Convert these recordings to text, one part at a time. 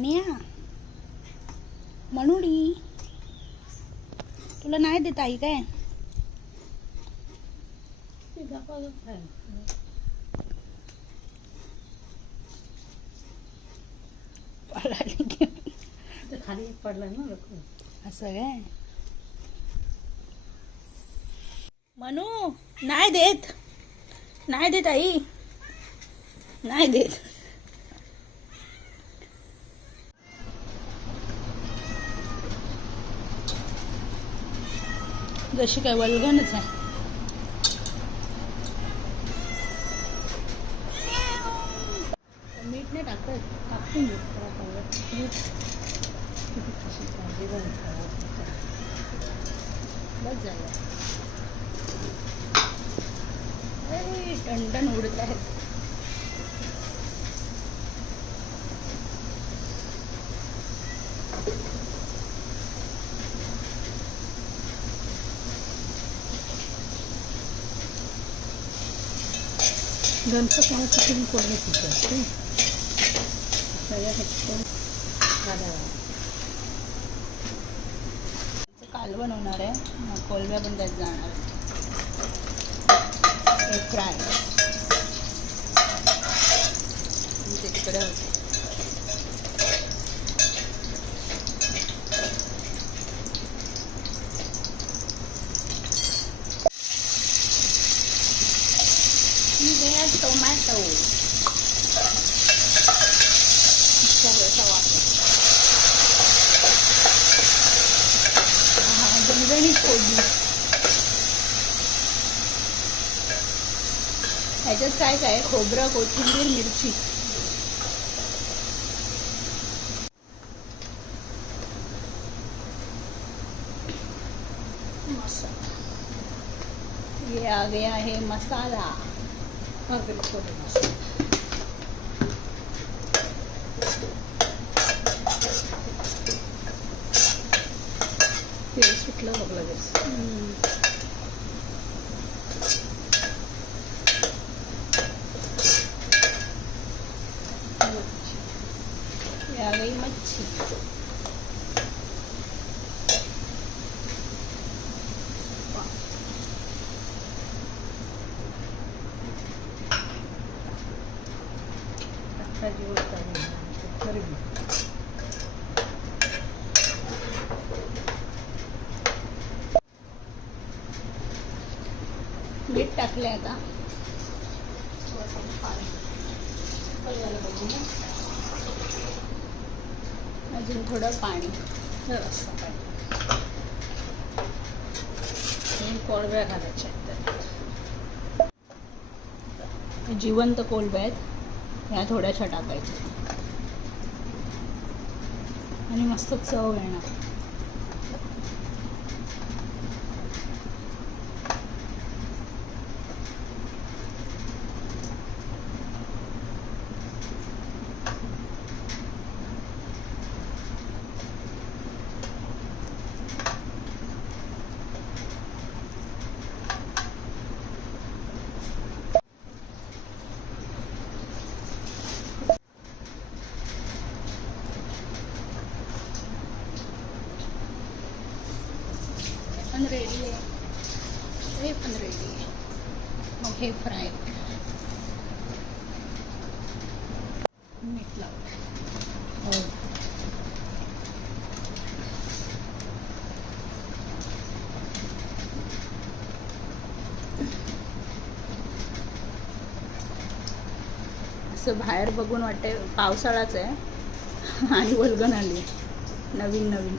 मनिया म्हणुडी तुला नाही देत आई काय? खाली पडला ना असं काय? म्हणू नाही देत. नाही देत आई. नाही देत. जशी काय वलगणच आहे. मीठ नाही टाकत टाकून घेऊ बस झालं. टणटण उडत आहेत. गणपत मला किती कोणी तिथे असते कालवण होणार आहे. कोलव्या कोलब्या पण त्यात जाणार एक फ्राय. ते तिकडे होते. टोमॅटो थोडासा वापर हा झणझणीत फोडणी ह्याच्यात काय काय? खोबरं कोथिंबीर मिरची. ये आ गया है मसाला. वगैरे थोडे मसाले. तेल सुटलं बघ लगेच हम्म. ये आ गई मच्छी आता जीव चालेल. खरं घे. मीठ टाकले आता. अजून थोडं पाणी. जरासं पाणी. कोळव्या घालायच्या आहेत जिवंत कोळव्या आहेत. ह्या थोड्याशा टाकायच्या. आणि मस्त चव येणार पण रेडी आहे हे पण रेडी आहे मग हे फ्राय. मीठ लावलं हो. असं बाहेर बघून वाटते पावसाळाच आहे. आणि वलगण आली. नवीन नवीन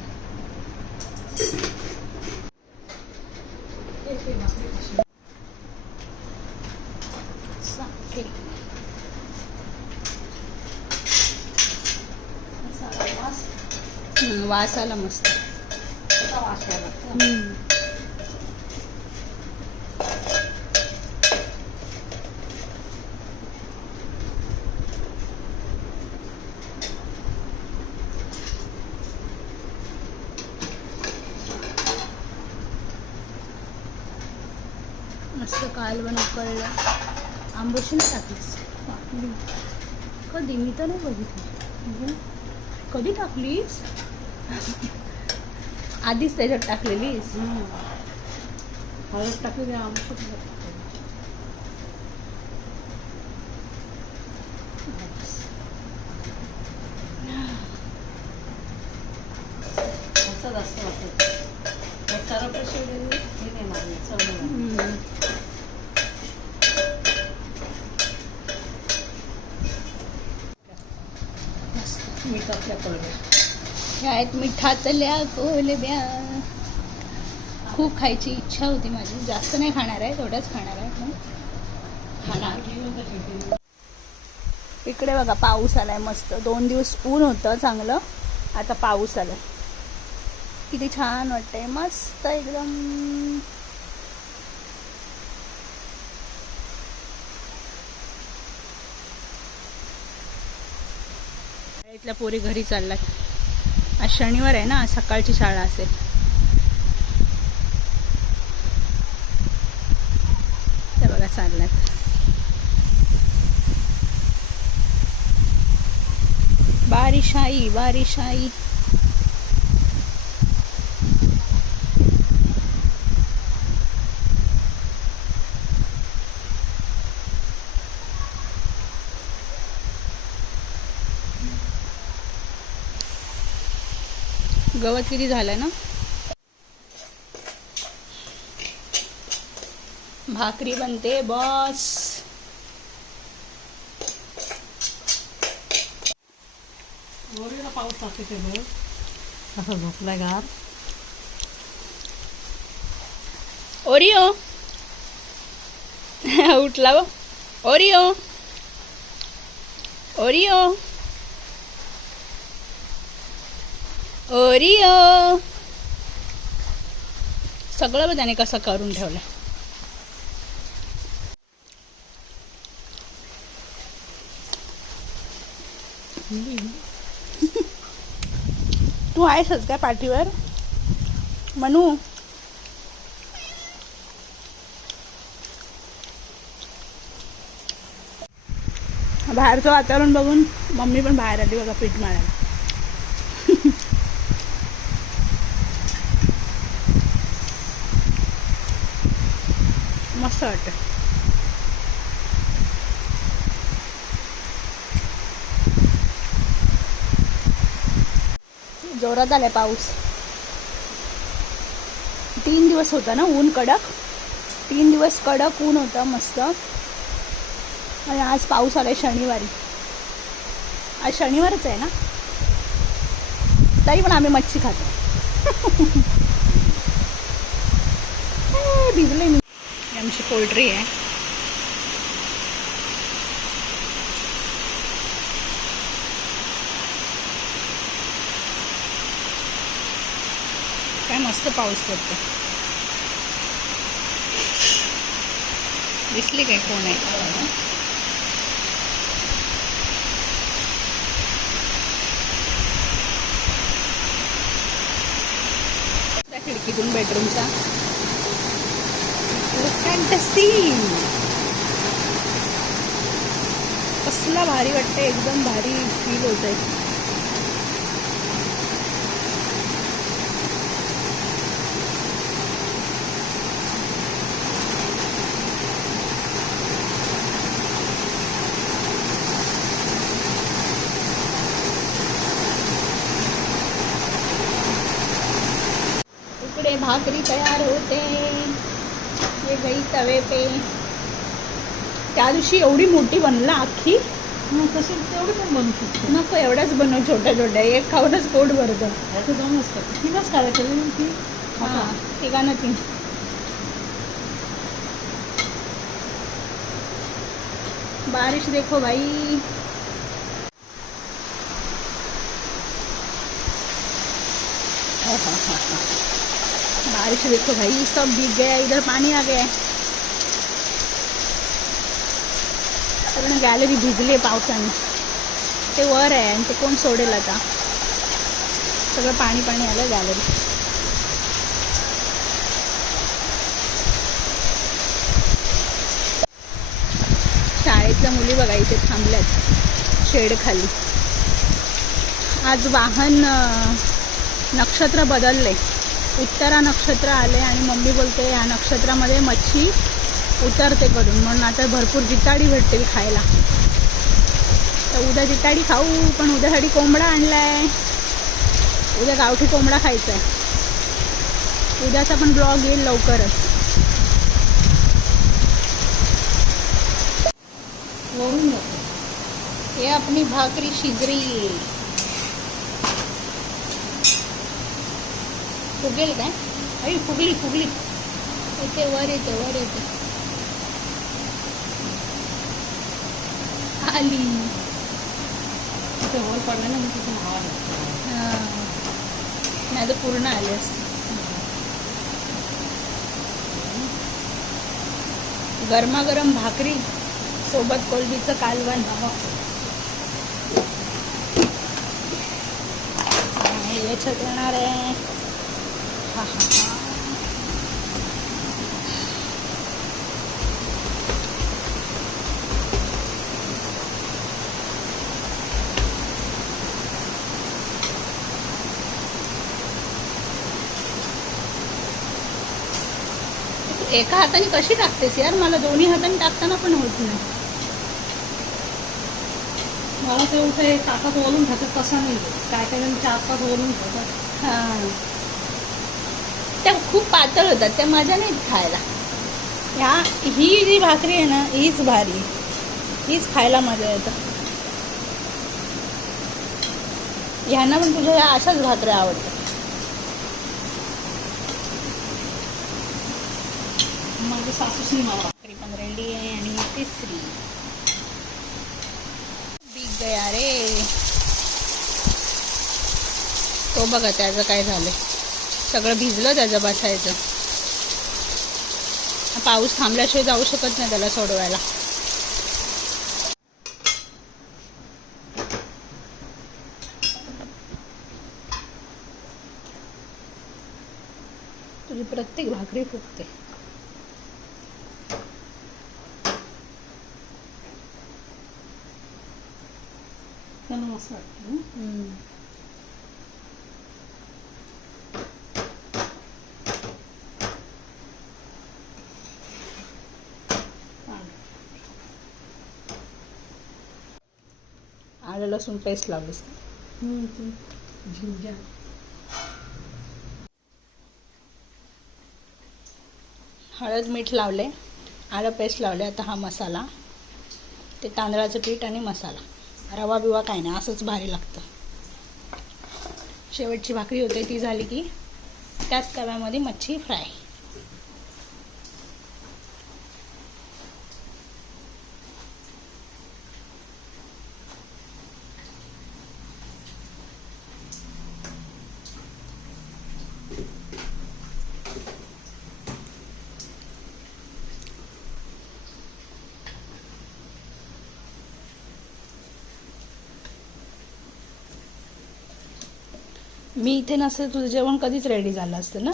ते ते भाकरी कशी. मसाला वास. आला मस्त. वास यायला लागतो. हम्म. मस्त कालवण उकळलं नाही टाकलीस कधी? मी तर नाही बघितलं. म्हणजे कधी टाकलीस? आधीच त्याच्यात टाकलेलीस. हळद टाकली आमचं असं जास्त वाटत चारा शिवलेली हे नाही मारली चव नाही मारली. हम्म. मस्त मिठातल्या कोळ्या ह्या आहेत मिठातल्या कोलब्या. खूप खायची इच्छा होती माझी. जास्त नाही खाणार आहे थोडंच खाणार आहे पण खाणार. इकडे बघा पाऊस आलाय मस्त. दोन दिवस ऊन होतं चांगलं. आता पाऊस आलाय. किती छान वाटतंय. मस्त एकदम. इथल्या पोरी घरी चालल्यात आज शनिवार आहे ना सकाळची शाळा असेल. त्या बघा चालल्यात. बारिश आई बारिश आई गवत किती झालंय ना? भाकरी बनते बॉस. पाऊस लागते ते बघ. कसं झोपलाय गार. ओरिओ. उठला ओरिओ. ओरिओ. ओरिओ. सगळं बघ त्याने कसं करून ठेवलं. तू आहेसच काय पाठीवर? म्हणू बाहेरचं वातावरण बघून मम्मी पण बाहेर आली बघा पीठ मारायला मस्त जोरात आलाय पाऊस. तीन दिवस होता ना ऊन कडक? तीन दिवस कडक ऊन होतं मस्त. आणि आज पाऊस आलाय शनिवारी. आज शनिवारच आहे ना? तरी पण आम्ही मच्छी खातो. भिजले मी. आमची पोल्ट्री आहे. काय मस्त पाऊस पडतो दिसली काय कोण आहे? त्या खिडकीतून बेडरूमचा Look at the scene. कसला भारी वाटतंय एकदम भारी फील होत आहे इकडे भाकरी तयार होते गई तवे पे. त्या दिवशी एवढी मोठी बनला अख्खी तशी तेवढी पण शकतो. नको एवढ्याच बनव छोट्या छोट्या एक खाऊनच पोट भरतं. याचं जाऊन असतं. तिनंच केलं ती? हां ठिकाणं ती बारिश देखो भाई. बारिश देखो भाई सब भीग गया इधर पानी आ गया कारण गॅलरी भिजली पावसाने। ते वर आहे आणि ते कोण सोडेल आता? सगळं पाणी पाणी आलं गॅलरी. शाळेतल्या मुली बघा इथे थांबल्यात शेड खाली. आज वाहन नक्षत्र बदलले उत्तरा नक्षत्र आले आणि मम्मी बोलते या नक्षत्रामध्ये मच्छी उतरते करून. म्हणून आता भरपूर जिताडी भेटतील खायला. तर उद्या जिताडी खाऊ पण उद्यासाठी कोंबडा आणलाय. उद्या गावठी कोंबडा खायचा आहे उद्याचा पण ब्लॉग येईल लवकरच. वरून हे आपली भाकरी शिजरी. फुगेल काय? अई फुगली फुगली. येते वर येते वर येते आली. तिथे वर पडलं ना लागते. हा. नाही तर पूर्ण आली असते. गरमागरम भाकरी सोबत कोलबीचं कालवण. याच्यात येणार आहे. एका हाताने कशी टाकतेस यार? मला दोन्ही हाताने टाकताना पण होत नाही. मला ते उठे बोलून ओलून खातात नाही काय काय जण चार पाच बोलून खातात. हां. त्या खूप पातळ होतात त्या मजा नाहीत खायला. ह्या ही जी भाकरी आहे ना हीच भारी हीच खायला मजा येतं. ह्यांना पण तुझ्या ह्या अशाच भाकऱ्या आवडतात. माझ्या सासूसनी मला भाकरी पण रेडी आहे आणि तिसरी. बिग गया रे. तो बघा त्याचं काय झालंय. सगळं भिजलं त्याचं बसायचं. पाऊस थांबल्याशिवाय जाऊ शकत नाही त्याला सोडवायला. तुझी प्रत्येक भाकरी फुगते. त्यांना मस्त वाटतं हं? चालेल. आलं लसूण पेस्ट लावलीस झिंजा हळद मीठ लावले. आलं पेस्ट लावले. आता हा मसाला. ते तांदळाचं पीठ आणि मसाला. रवा बिवा काय नाही असंच भारी लागतं. शेवटची भाकरी होते ती झाली की त्याच तव्यामध्ये मच्छी फ्राय मी इथे नसते तुझं जेवण कधीच रेडी झालं असतं ना?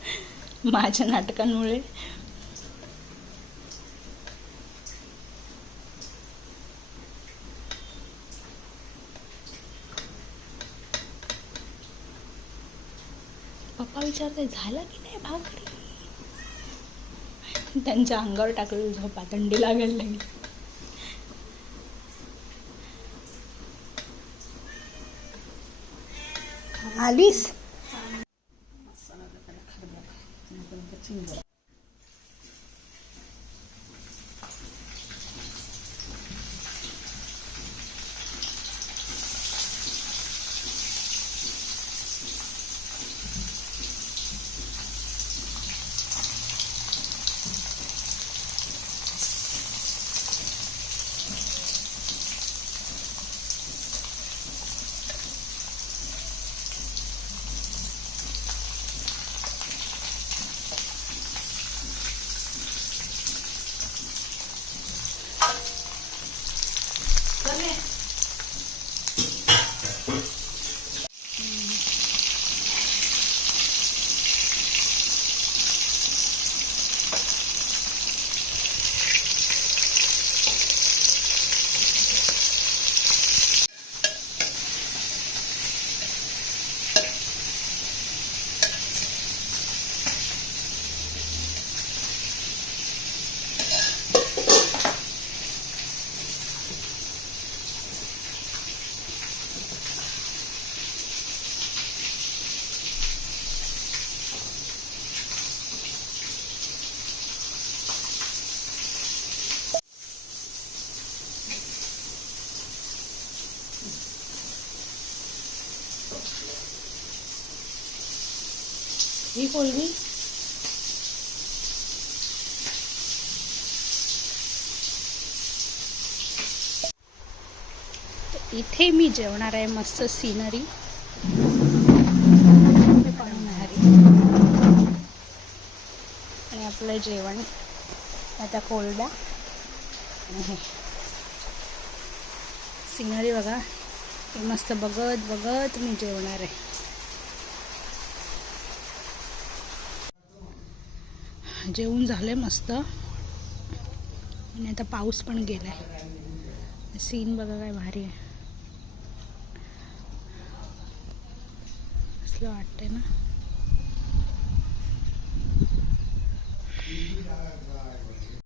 माझ्या नाटकांमुळे. पप्पा विचारते झाला की नाही भाकरी? त्यांच्या अंगावर टाकलेली झोपा थंडी लागेल. नाही ही तर इथे मी जेवणार आहे मस्त सिनरी. आणि आपलं जेवण. आता कोलडा हे. सिनरी बघा. मस्त बघत बघत मी जेवणार आहे. जेवून आहे मस्त. आणि आता पाऊस पण गेलाय. सीन बघा काय भारी आहे. असलं वाटतंय ना.